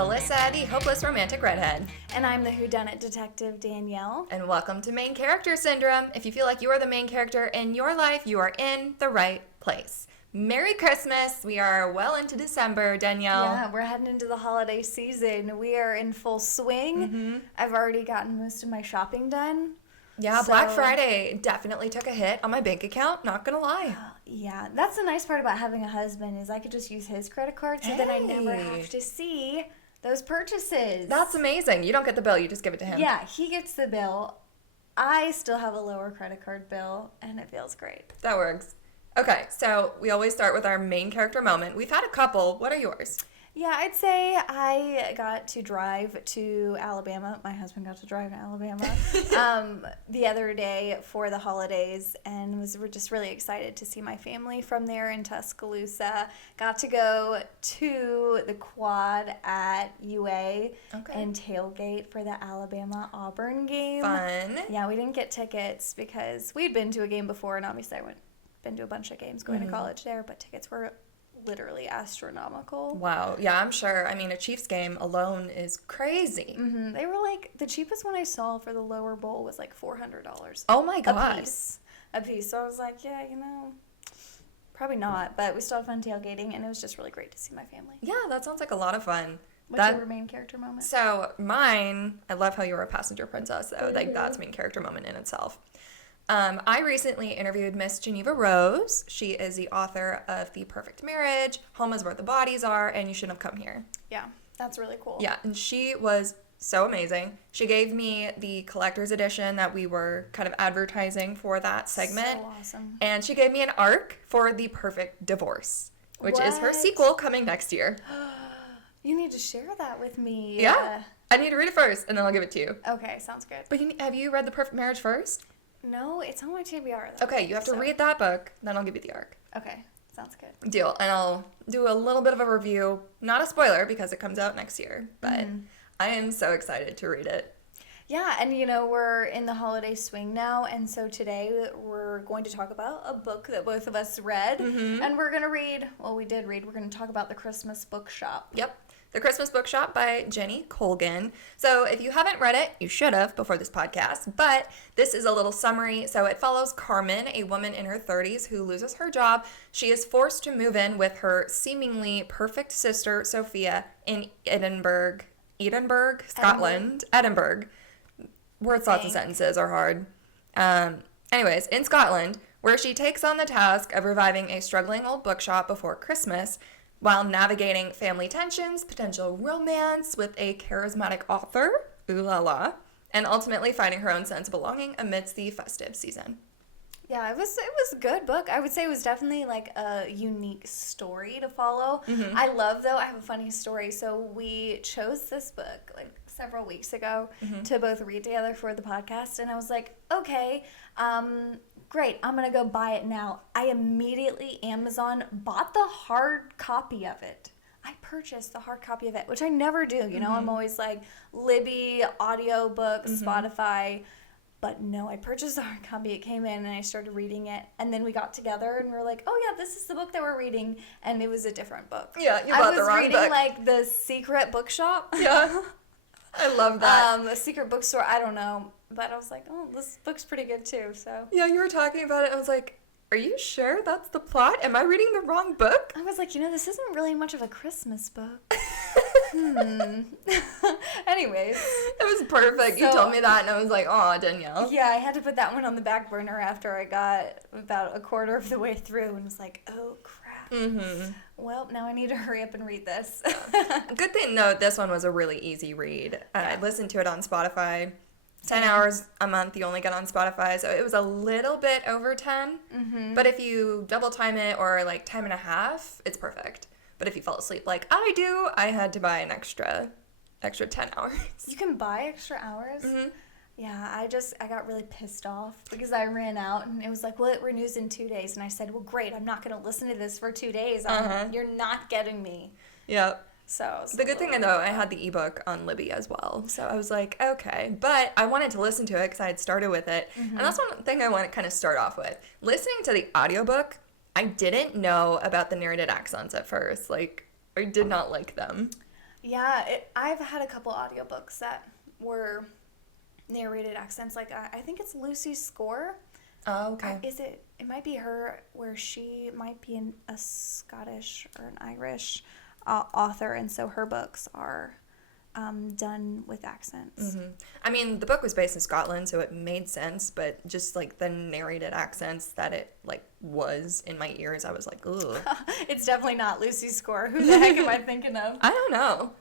Alyssa, the hopeless romantic redhead. And I'm the whodunit detective, Danielle. And welcome to Main Character Syndrome. If you feel like you are the main character in your life, you are in the right place. Merry Christmas. We are well into December, Danielle. Yeah, we're heading into the holiday season. We are in full swing. Mm-hmm. I've already gotten most of my shopping done. Yeah, Black Friday definitely took a hit on my bank account, not gonna lie. Yeah, that's the nice part about having a husband is I could just use his credit card so then I never have to see those purchases. That's amazing. You don't get the bill, you just give it to him. Yeah, he gets the bill. I still have a lower credit card bill, and it feels great. That works. Okay, so we always start with our main character moment. We've had a couple. What are yours? Yeah, I'd say I got to drive to Alabama. My husband got to drive to Alabama the other day for the holidays and we're just really excited to see my family from there in Tuscaloosa. Got to go to the quad at UA and tailgate for the Alabama-Auburn game. Fun. Yeah, we didn't get tickets because we'd been to a game before and obviously been to a bunch of games going to college there, but tickets were literally astronomical. Wow. Yeah, I'm sure. I mean, a Chiefs game alone is crazy. Mm-hmm. They were like, the cheapest one I saw for the lower bowl was like $400. Oh my God. A piece. So I was like, yeah, probably not. But we still had fun tailgating, and it was just really great to see my family. Yeah, that sounds like a lot of fun. What's your main character moment? So mine, I love how you were a passenger princess, though. Like, that's main character moment in itself. I recently interviewed Miss Geneva Rose. She is the author of The Perfect Marriage, Home is Where the Bodies Are, and You Shouldn't Have Come Here. Yeah, that's really cool. Yeah, and she was so amazing. She gave me the collector's edition that we were kind of advertising for that segment. So awesome. And she gave me an ARC for The Perfect Divorce, which is her sequel coming next year. You need to share that with me. Yeah. I need to read it first, and then I'll give it to you. Okay, sounds good. But have you read The Perfect Marriage first? No, it's on my TBR, though. Okay, you have to read that book, then I'll give you the ARC. Okay, sounds good. Deal. And I'll do a little bit of a review. Not a spoiler, because it comes out next year. But I am so excited to read it. Yeah, and we're in the holiday swing now, and so today we're going to talk about a book that both of us read. And we're going to we're going to talk about The Christmas Bookshop. Yep. The Christmas Bookshop by Jenny Colgan. So if you haven't read it, you should have before this podcast, but this is a little summary. So it follows Carmen, a woman in her 30s who loses her job. She is forced to move in with her seemingly perfect sister, Sophia, in Edinburgh, Scotland. Edinburgh. Words, lots of sentences are hard. Anyways, in Scotland, where she takes on the task of reviving a struggling old bookshop before Christmas, while navigating family tensions, potential romance with a charismatic author, ooh la la, and ultimately finding her own sense of belonging amidst the festive season. Yeah, it was a good book. I would say it was definitely like a unique story to follow. I have a funny story. So we chose this book like several weeks ago to both read together for the podcast, and I was like, okay, great, I'm going to go buy it now. I immediately Amazon bought the hard copy of it. I purchased the hard copy of it, which I never do. I'm always like Libby, audiobook, Spotify. But no, I purchased the hard copy. It came in and I started reading it. And then we got together and we were like, oh yeah, this is the book that we're reading. And it was a different book. Yeah, you bought the wrong book. I was reading like The Secret Bookshop. Yeah, I love that. A secret bookstore, I don't know. But I was like, oh, this book's pretty good too, so. Yeah, you were talking about it. I was like, are you sure that's the plot? Am I reading the wrong book? I was like, this isn't really much of a Christmas book. Anyways. It was perfect. You told me that, and I was like, aw, Danielle. Yeah, I had to put that one on the back burner after I got about a quarter of the way through and was like, oh, crap. Well, now I need to hurry up and read this. Good thing, though, this one was a really easy read. I listened to it on Spotify. 10 hours a month you only get on Spotify, so it was a little bit over 10. But if you double time it or like time and a half, it's perfect. But if you fall asleep like I do, I had to buy an extra 10 hours. You can buy extra hours? Yeah, I got really pissed off because I ran out and it was like, well, it renews in 2 days. And I said, well, great, I'm not going to listen to this for 2 days. You're not getting me. Yep. So the good thing, though, I had the ebook on Libby as well. So I was like, okay. But I wanted to listen to it because I had started with it. And that's one thing I want to kind of start off with. Listening to the audiobook, I didn't know about the narrated accents at first. Like, I did not like them. Yeah, I've had a couple audiobooks that were narrated accents. Like, I think it's Lucy Score. Oh, okay. It might be her, where she might be a Scottish or an Irish author, and so her books are done with accents. Mm-hmm. I mean, the book was based in Scotland, so it made sense, but just like the narrated accents that it like was in my ears, I was like, ooh. It's definitely not Lucy Score. Who the heck am I thinking of? I don't know.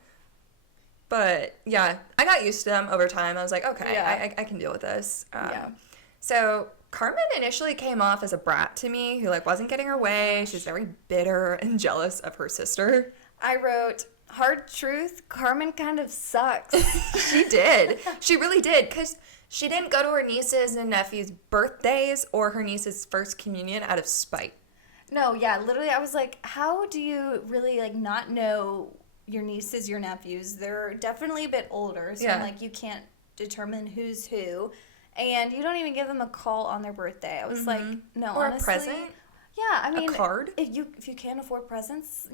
But yeah, I got used to them over time. I was like, okay, Yeah. I can deal with this. Yeah. So Carmen initially came off as a brat to me who like wasn't getting her way. She's very bitter and jealous of her sister. I wrote, hard truth, Carmen kind of sucks. She did. She really did, because she didn't go to her nieces and nephews' birthdays or her niece's first communion out of spite. No, yeah, literally, I was like, how do you really, like, not know your nieces, your nephews? They're definitely a bit older, so, Yeah. like, you can't determine who's who, and you don't even give them a call on their birthday. I was like, no, Or honestly. a present. Yeah, I mean, A card. if you can't afford presents,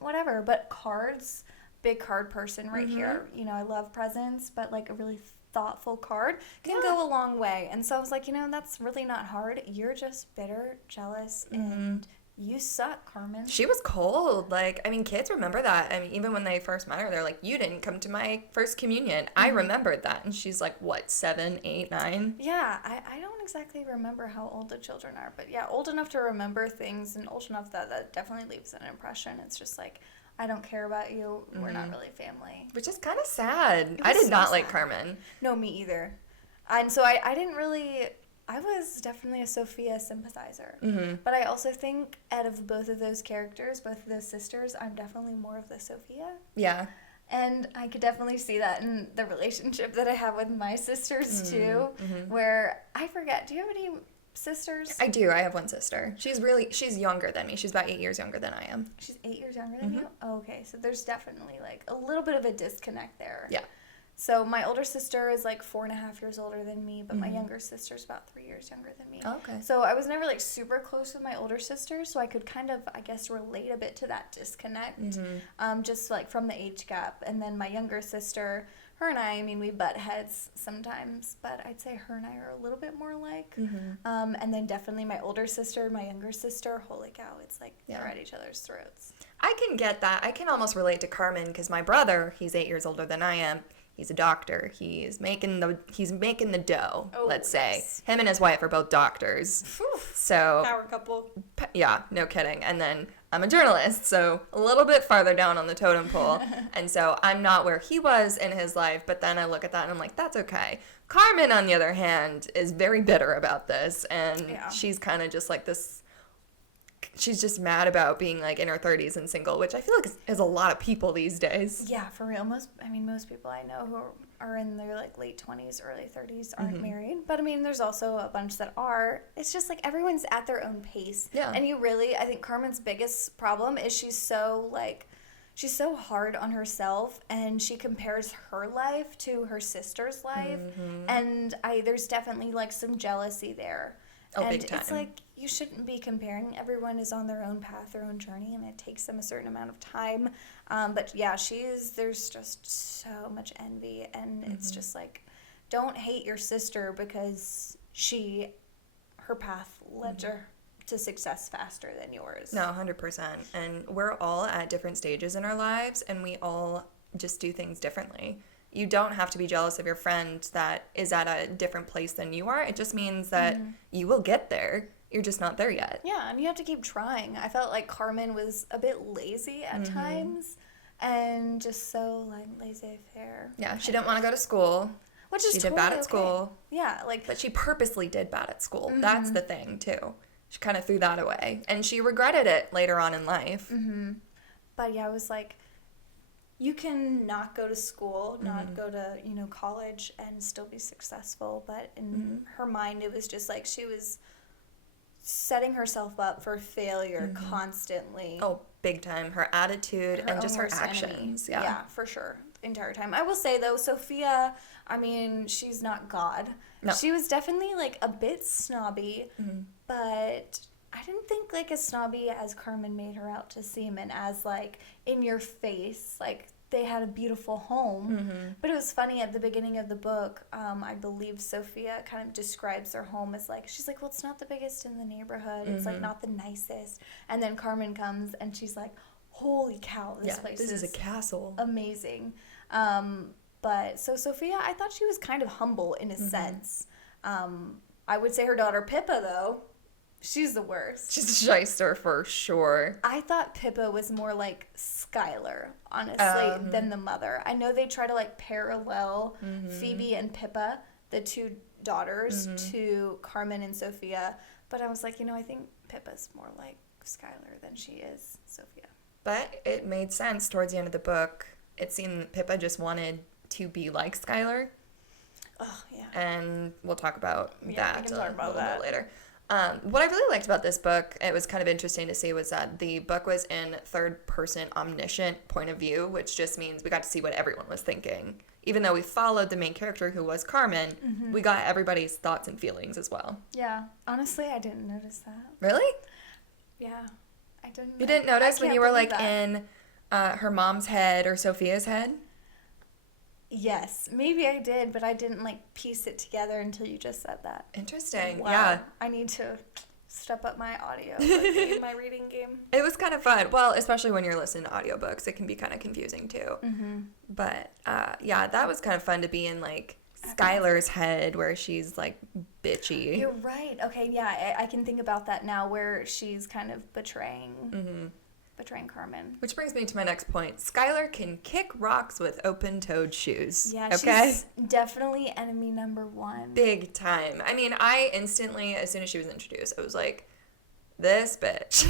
whatever, but cards, big card person right here. I love presents, but, like, a really thoughtful card can go a long way. And so I was like, that's really not hard. You're just bitter, jealous, and you suck, Carmen. She was cold. Like, I mean, kids remember that. I mean, even when they first met her, they're like, you didn't come to my first communion. I remembered that. And she's like, what, 7, 8, 9? Yeah, I don't exactly remember how old the children are, but yeah, old enough to remember things and old enough that definitely leaves an impression. It's just like, I don't care about you. We're not really family. Which is kind of sad. It I was did so not like sad. Carmen. No, me either. And so I didn't really... I was definitely a Sophia sympathizer. But I also think out of both of those characters, both of those sisters, I'm definitely more of the Sophia. Yeah. And I could definitely see that in the relationship that I have with my sisters, too, where I forget, do you have any sisters? I do. I have one sister. She's younger than me. She's about 8 years younger than I am. She's 8 years younger than you? Oh, okay, so there's definitely, like, a little bit of a disconnect there. Yeah. So my older sister is, like, 4.5 years older than me, but my younger sister's about 3 years younger than me. Oh, okay. So I was never, like, super close with my older sister, so I could kind of, I guess, relate a bit to that disconnect, just, like, from the age gap. And then my younger sister, her and I mean, we butt heads sometimes, but I'd say her and I are a little bit more alike. And then definitely my older sister, my younger sister, holy cow, it's like they're at each other's throats. I can get that. I can almost relate to Carmen because my brother, he's 8 years older than I am. He's a doctor. He's making the dough, let's say. Yes. Him and his wife are both doctors. So, Power couple. yeah, no kidding. And then I'm a journalist, so a little bit farther down on the totem pole. And so I'm not where he was in his life, but then I look at that and I'm like, that's okay. Carmen, on the other hand, is very bitter about this, and she's kind of just like this. She's just mad about being like in her 30s and single, which I feel like is a lot of people these days. Yeah, for real. Most people I know who are in their like late 20s, early 30s aren't married. But I mean, there's also a bunch that are. It's just like everyone's at their own pace. Yeah. And I think Carmen's biggest problem is she's so hard on herself, and she compares her life to her sister's life. And there's definitely like some jealousy there. Oh, and big time. it's like, you shouldn't be comparing. Everyone is on their own path, their own journey, and it takes them a certain amount of time. But yeah, there's just so much envy, and it's just like, don't hate your sister because her path led her to success faster than yours. No, 100%. And we're all at different stages in our lives, and we all just do things differently. You don't have to be jealous of your friend that is at a different place than you are. It just means that you will get there. You're just not there yet. Yeah, and you have to keep trying. I felt like Carmen was a bit lazy at times, and just so like laissez-faire. Yeah, she didn't want to go to school. Which is She totally did bad at okay. school. Yeah, like, But she purposely did bad at school. That's the thing, too. She kind of threw that away. And she regretted it later on in life. but yeah, I was like, you can not go to school, not go to, college and still be successful. But in her mind, it was just like she was setting herself up for failure constantly. Oh, big time. Her attitude and just her own worst enemy. actions. Yeah, for sure. The entire time. I will say, though, Sophia, I mean, she's not God. No. She was definitely, like, a bit snobby, but I didn't think, like, as snobby as Carmen made her out to seem, and as, like, in your face, like, they had a beautiful home. But it was funny at the beginning of the book, I believe Sophia kind of describes their home as like, she's like, well, it's not the biggest in the neighborhood. It's like not the nicest. And then Carmen comes and she's like, holy cow, this place is a castle. Amazing. But so Sophia, I thought she was kind of humble in a sense. I would say her daughter Pippa, though, she's the worst. She's a shyster for sure. I thought Pippa was more like Skylar, honestly, than the mother. I know they try to like parallel Phoebe and Pippa, the two daughters, to Carmen and Sophia. But I was like, I think Pippa's more like Skylar than she is Sophia. But it made sense towards the end of the book. It seemed Pippa just wanted to be like Skylar. Oh, yeah. And we'll talk about that we can talk about a little that bit later. What I really liked about this book, it was kind of interesting to see, was that the book was in third-person omniscient point of view, which just means we got to see what everyone was thinking. Even though we followed the main character, who was Carmen, we got everybody's thoughts and feelings as well. Yeah. Honestly, I didn't notice that. Really? Yeah. I didn't. You didn't notice when you were, like, in her mom's head or Sophia's head? Yes, maybe I did, but I didn't like piece it together until you just said that. Interesting. Wow. Yeah. I need to step up my audio, in my reading game. It was kind of fun. Well, especially when you're listening to audiobooks, it can be kind of confusing too. But yeah, that was kind of fun to be in like Skylar's head where she's like bitchy. You're right. Okay, yeah, I can think about that now, where she's kind of betraying Carmen. Which brings me to my next point. Skylar can kick rocks with open-toed shoes. Yeah, okay? She's definitely enemy number one. Big time. I mean, I instantly, as soon as she was introduced, I was like, this bitch.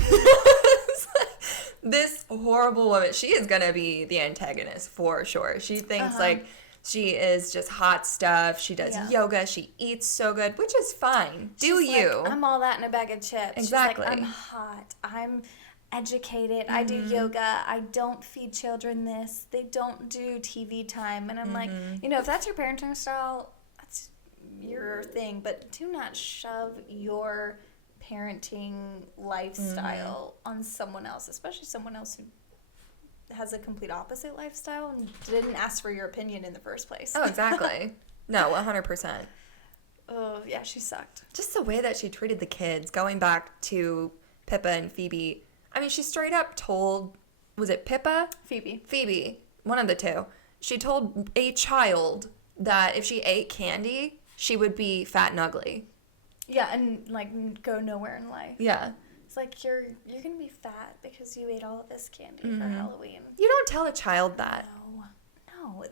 This horrible woman. She is going to be the antagonist for sure. She thinks like she is just hot stuff. She does yoga. She eats so good, which is fine. Do She's you. Like, I'm all that in a bag of chips. Exactly. She's like, I'm hot. I'm educated. I do yoga. I don't feed children this. They don't do TV time. And I'm like, if that's your parenting style, that's your thing. But do not shove your parenting lifestyle on someone else, especially someone else who has a complete opposite lifestyle and didn't ask for your opinion in the first place. Oh, exactly. No, 100%. Oh, yeah, she sucked. Just the way that she treated the kids, going back to Pippa and Phoebe. I mean, she straight up told, was it Pippa? Phoebe, one of the two. She told a child that if she ate candy, she would be fat and ugly. Yeah, and like go nowhere in life. Yeah. It's like you're gonna be fat because you ate all of this candy for Halloween. You don't tell a child that. No.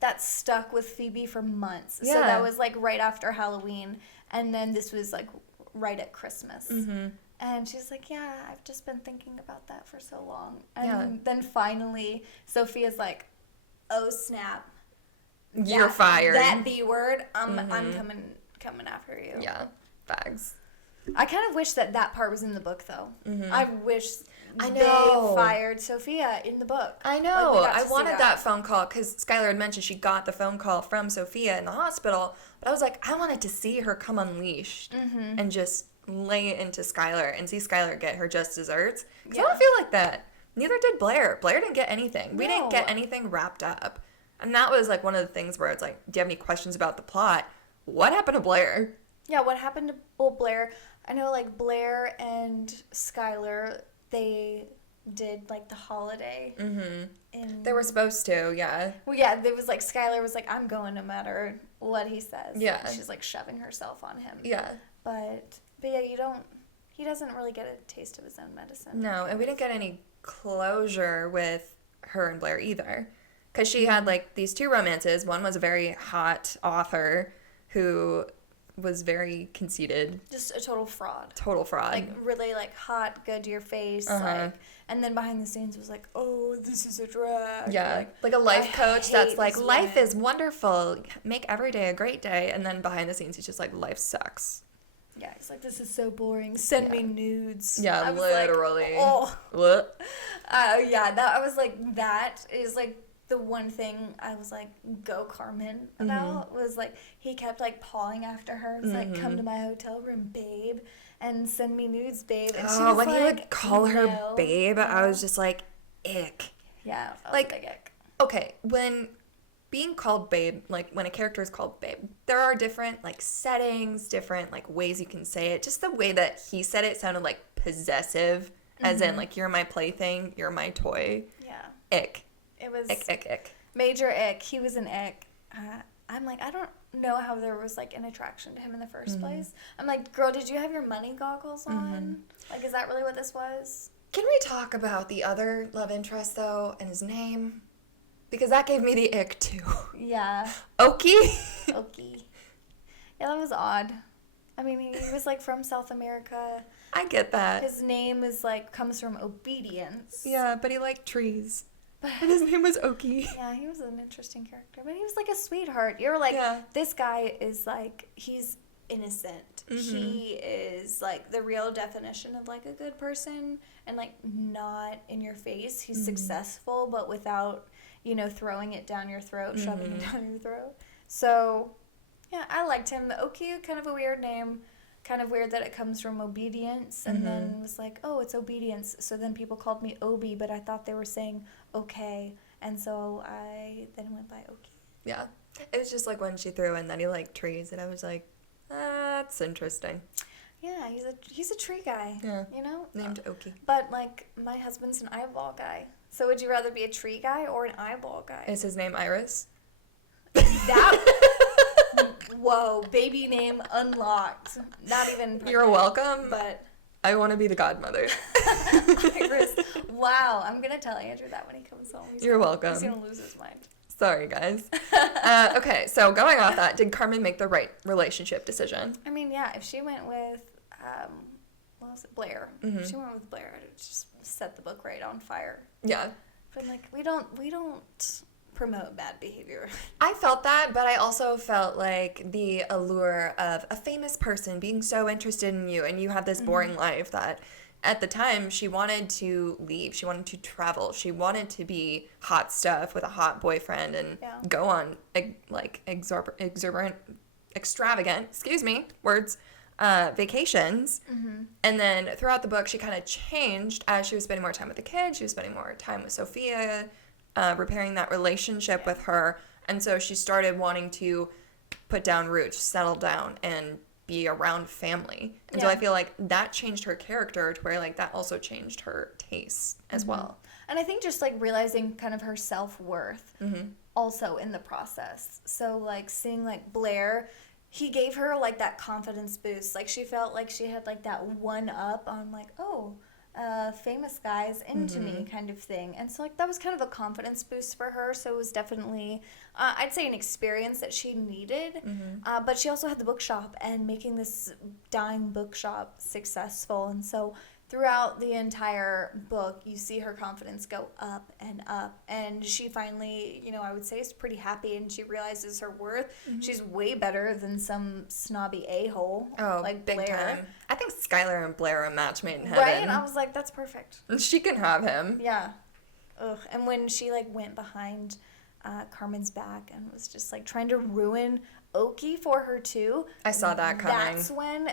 That stuck with Phoebe for months. Yeah. So that was like right after Halloween, and then this was like right at Christmas. And she's like, yeah, I've just been thinking about that for so long. And then finally, Sophia's like, oh, snap. You're fired. That B word, I'm coming after you. Yeah, bags. I kind of wish that part was in the book, though. I wish I they know. fired Sophia in the book. I know. Like, I wanted that phone call because Skylar had mentioned she got the phone call from Sophia in the hospital. But I was like, I wanted to see her come unleashed and just lay it into Skylar and see Skylar get her just desserts. Because I don't feel like that. Neither did Blair. Blair didn't get anything. We didn't get anything wrapped up. And that was like one of the things where it's like, do you have any questions about the plot? What happened to Blair? Yeah, what happened to Blair? I know like Blair and Skylar, they did like the holiday. They were supposed to, yeah. Well, yeah, it was like Skylar was like, I'm going no matter what he says. Yeah. And she's like shoving herself on him. Yeah. But yeah, he doesn't really get a taste of his own medicine. No, and we didn't get any closure with her and Blair either. Because she had like these two romances. One was a very hot author who was very conceited. Just a total fraud. Total fraud. Like really like hot, good to your face. Like, and then behind the scenes was like, oh, this is a drag. Yeah. Like a life coach that's like, life is wonderful. Make every day a great day. And then behind the scenes, he's just like, life sucks. Yeah, he's like, this is so boring. Send me nudes. Yeah, I was literally. Like, oh. What? Yeah, I was like, that is like the one thing I was like, go Carmen about was like, he kept like pawing after her. It's like, come to my hotel room, babe, and send me nudes, babe. And she was when like, he would call her no, babe, I was just like, ick. Yeah, that was Like, a big ick. Okay, when being called babe, like when a character is called babe, there are different like settings, different like ways you can say it. Just the way that he said it sounded like possessive, as in like you're my plaything, you're my toy. Yeah. Ick. It was Ick. major ick. He was an ick. I'm like, I don't know how there was like an attraction to him in the first place. I'm like, girl, did you have your money goggles on? Like, is that really what this was? Can we talk about the other love interest though and his name? Because that gave me the ick too. Yeah. Oki? Okie. Yeah, that was odd. I mean, he was like from South America. I get that. His name is like comes from obedience. Yeah, but he liked trees. And his name was Oki. Yeah, he was an interesting character. But he was like a sweetheart. You're like, this guy is like, he's innocent. He is like the real definition of like a good person and like not in your face. He's successful, but without, you know, throwing it down your throat, shoving it down your throat. So, yeah, I liked him. The Oki, kind of a weird name. Kind of weird that it comes from obedience, and then was like, oh, it's obedience. So then people called me Obi, but I thought they were saying okay, and so I then went by Oki. Yeah, it was just like when she threw in that he liked trees, and I was like, that's interesting. Yeah, he's a tree guy. Yeah, you know, named Oki. But like my husband's an eyeball guy. So would you rather be a tree guy or an eyeball guy? Is his name Iris? That. Whoa, baby name unlocked. Not even pregnant, You're welcome. But I want to be the godmother. Iris. Wow, I'm going to tell Andrew that when he comes home. You're welcome. He's going to lose his mind. Sorry, guys. Okay, so going off that, did Carmen make the right relationship decision? I mean, yeah, if she went with, what was it, Blair. If she went with Blair, it would just set the book right on fire. Yeah. But, like, we don't promote bad behavior. I felt that, but I also felt like the allure of a famous person being so interested in you, and you have this boring life that at the time she wanted to leave. She wanted to travel. She wanted to be hot stuff with a hot boyfriend and go on like extravagant, vacations. And then throughout the book, she kind of changed as she was spending more time with the kids. She was spending more time with Sophia, repairing that relationship with her. And so she started wanting to put down roots, settle down, and be around family. And so I feel like that changed her character to where like that also changed her taste as well. And I think just like realizing kind of her self-worth also in the process. So like seeing like Blair, he gave her like that confidence boost. Like she felt like she had like that one up on like, oh, famous guys into me kind of thing. And so like that was kind of a confidence boost for her. So it was definitely I'd say an experience that she needed. But she also had the bookshop and making this dying bookshop successful. And so throughout the entire book, you see her confidence go up and up. And she finally, you know, I would say is pretty happy, and she realizes her worth. She's way better than some snobby a-hole like big Blair. time. I think Skylar and Blair are a match made in heaven. Right? And I was like, that's perfect. She can have him. Yeah. Ugh. And when she like went behind Carmen's back and was just like trying to ruin Oki for her too. I saw that coming.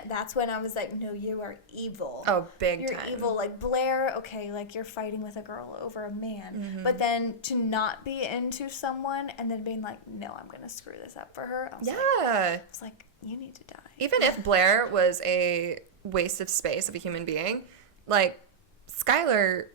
That's when I was like, no, you are evil. Oh, big You're time. evil. Like Blair, okay, like you're fighting with a girl over a man. But then to not be into someone and then being like, no, I'm gonna screw this up for her. I was like, you need to die. Even if Blair was a waste of space of a human being, like Skylar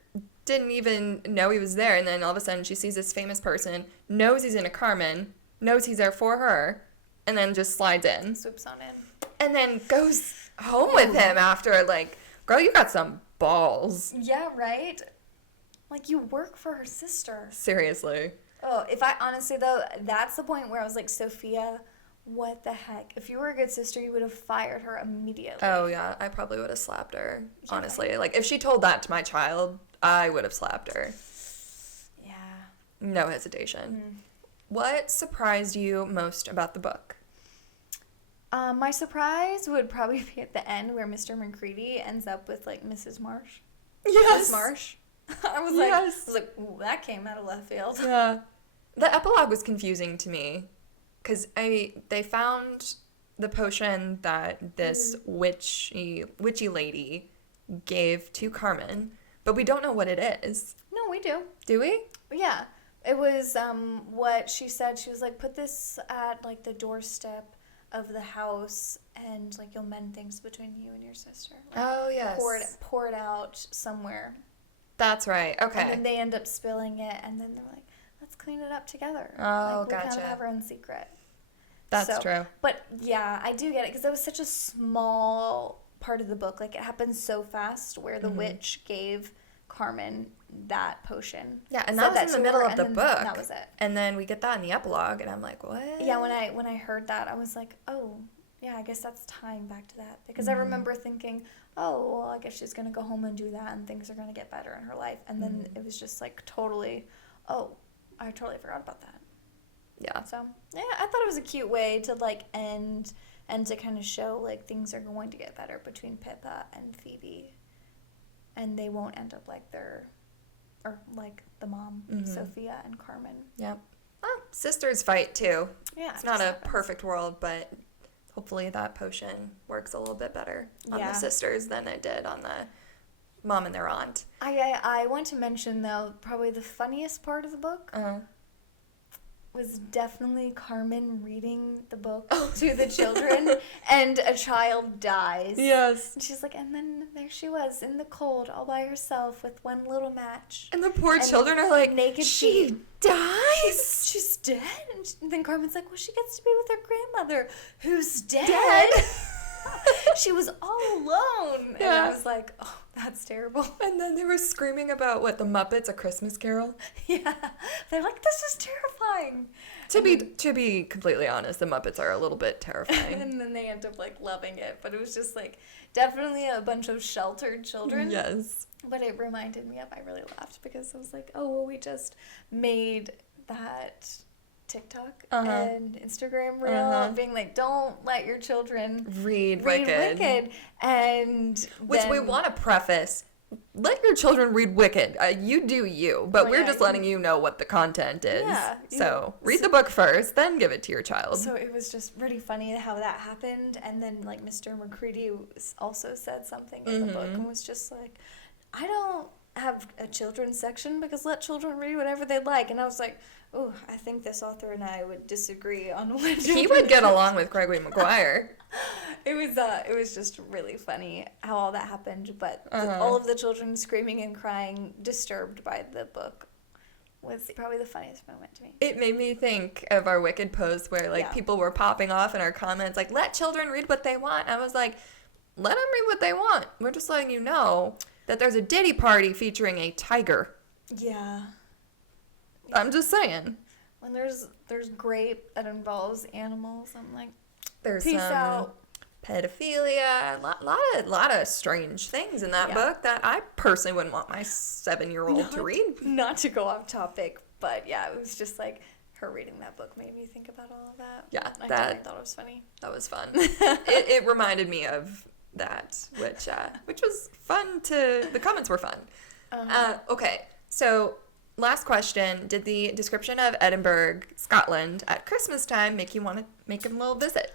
didn't even know he was there, and then all of a sudden she sees this famous person, knows he's into Carmen, knows he's there for her, and then just slides in. Swoops on in. And then goes home with him after, like, girl, you got some balls. Yeah, right? Like, you work for her sister. Seriously. Oh, if I, honestly, though, that's the point where I was like, Sophia, what the heck? If you were a good sister, you would have fired her immediately. Oh, yeah. I probably would have slapped her, honestly. Like, if she told that to my child, I would have slapped her. Yeah. No hesitation. What surprised you most about the book? My surprise would probably be at the end where Mr. McCready ends up with, like, Mrs. Marsh. Yes. Mrs. Marsh. I was like, ooh, that came out of left field. Yeah. The epilogue was confusing to me because they found the potion that this witchy lady gave to Carmen, but we don't know what it is. No, we do. Do we? Yeah. It was what she said. She was like, put this at like the doorstep of the house, and like you'll mend things between you and your sister. Like, Oh, yes. Pour it out somewhere. That's right. Okay. And then they end up spilling it, and then they're like, let's clean it up together. Oh, like, we'll gotcha. kind of have our own secret. That's true. But yeah, I do get it, because it was such a small part of the book. Like, it happened so fast, where the witch gave Carmen that potion. Yeah, and that was in the middle of the book. That was it. And then we get that in the epilogue, and I'm like, what? Yeah, when I heard that, I was like, oh, yeah, I guess that's tying back to that. Because I remember thinking, oh, well, I guess she's going to go home and do that, and things are going to get better in her life. And then it was just like totally, oh, I totally forgot about that. Yeah. So, yeah, I thought it was a cute way to like end and to kind of show like things are going to get better between Pippa and Phoebe. And they won't end up like like the mom, Sophia and Carmen. Yep. Well, sisters fight too. Yeah. It's not a perfect world, but hopefully that potion works a little bit better on the sisters than it did on the mom and their aunt. I want to mention, though, probably the funniest part of the book was definitely Carmen reading the book to the children, and a child dies. Yes. And she's like, and then there she was in the cold all by herself with one little match. And the poor children are like, naked she feet. dies? She's dead? And then Carmen's like, well, she gets to be with her grandmother, who's dead. She was all alone. And I was like, oh, that's terrible. And then they were screaming about, what, the Muppets, A Christmas Carol? Yeah. They're like, this is terrifying. To be completely honest, the Muppets are a little bit terrifying. And then they end up, like, loving it. But it was just, like, definitely a bunch of sheltered children. Yes. But it reminded me of, I really laughed because I was like, oh, well, we just made that TikTok and Instagram reel being like, don't let your children read Wicked. And which we want to preface, let your children read Wicked. You do you, but we're just letting you know what the content is. Yeah, so read the book first, then give it to your child. So it was just really funny how that happened. And then like Mr. McCready also said something in the book and was just like, I don't have a children's section because let children read whatever they like. And I was like, oh, I think this author and I would disagree on what he would get along with Gregory Maguire. It was just really funny how all that happened, but all of the children screaming and crying, disturbed by the book, was probably the funniest moment to me. It made me think of our Wicked post where like people were popping off in our comments like, let children read what they want. I was like, let them read what they want. We're just letting you know that there's a Diddy party featuring a tiger. Yeah. I'm just saying. When there's grape that involves animals, I'm like, there's peace out. Pedophilia, a lot of strange things in that book that I personally wouldn't want my 7-year-old to read. Not to go off topic, but yeah, it was just like her reading that book made me think about all of that. Yeah, I thought it was funny. That was fun. it reminded me of that, which was fun. The comments were fun. Okay, so last question: did the description of Edinburgh, Scotland, at Christmas time make you want to make a little visit?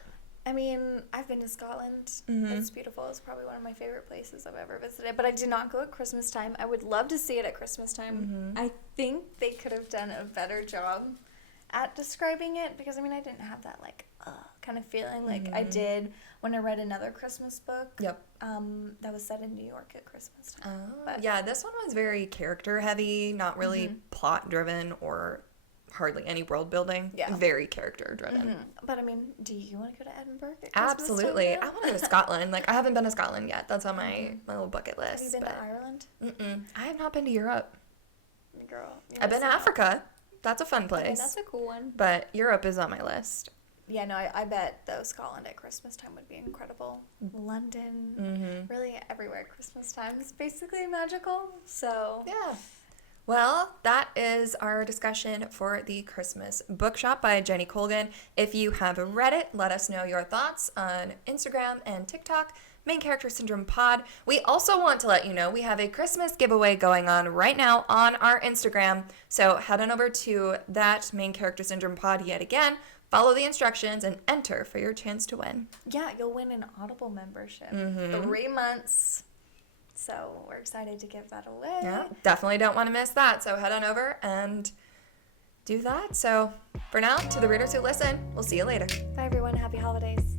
I mean, I've been to Scotland. It's beautiful. It's probably one of my favorite places I've ever visited. But I did not go at Christmas time. I would love to see it at Christmas time. I think they could have done a better job at describing it because, I mean, I didn't have that, like, kind of feeling like I did when I read another Christmas book. Yep. That was set in New York at Christmas time. Oh, yeah, this one was very character heavy, not really plot driven or hardly any world building. Yeah. Very character driven. But I mean, do you want to go to Edinburgh at Christmas Absolutely. time? I want to go to Scotland. Like, I haven't been to Scotland yet. That's on my little bucket list. Have you been to Ireland? I have not been to Europe. Girl. I've been to Africa. That's a fun place. Okay, that's a cool one. But Europe is on my list. Yeah, no, I bet though Scotland at Christmas time would be incredible. London, really everywhere at Christmas time is basically magical. So yeah. Well, that is our discussion for the Christmas Bookshop by Jenny Colgan. If you have read it, let us know your thoughts on Instagram and TikTok, Main Character Syndrome Pod. We also want to let you know we have a Christmas giveaway going on right now on our Instagram. So head on over to that Main Character Syndrome Pod yet again. Follow the instructions and enter for your chance to win. Yeah, you'll win an Audible membership. 3 months. So we're excited to give that away. Yeah, definitely don't want to miss that. So head on over and do that. So for now, to the readers who listen, we'll see you later. Bye, everyone. Happy holidays.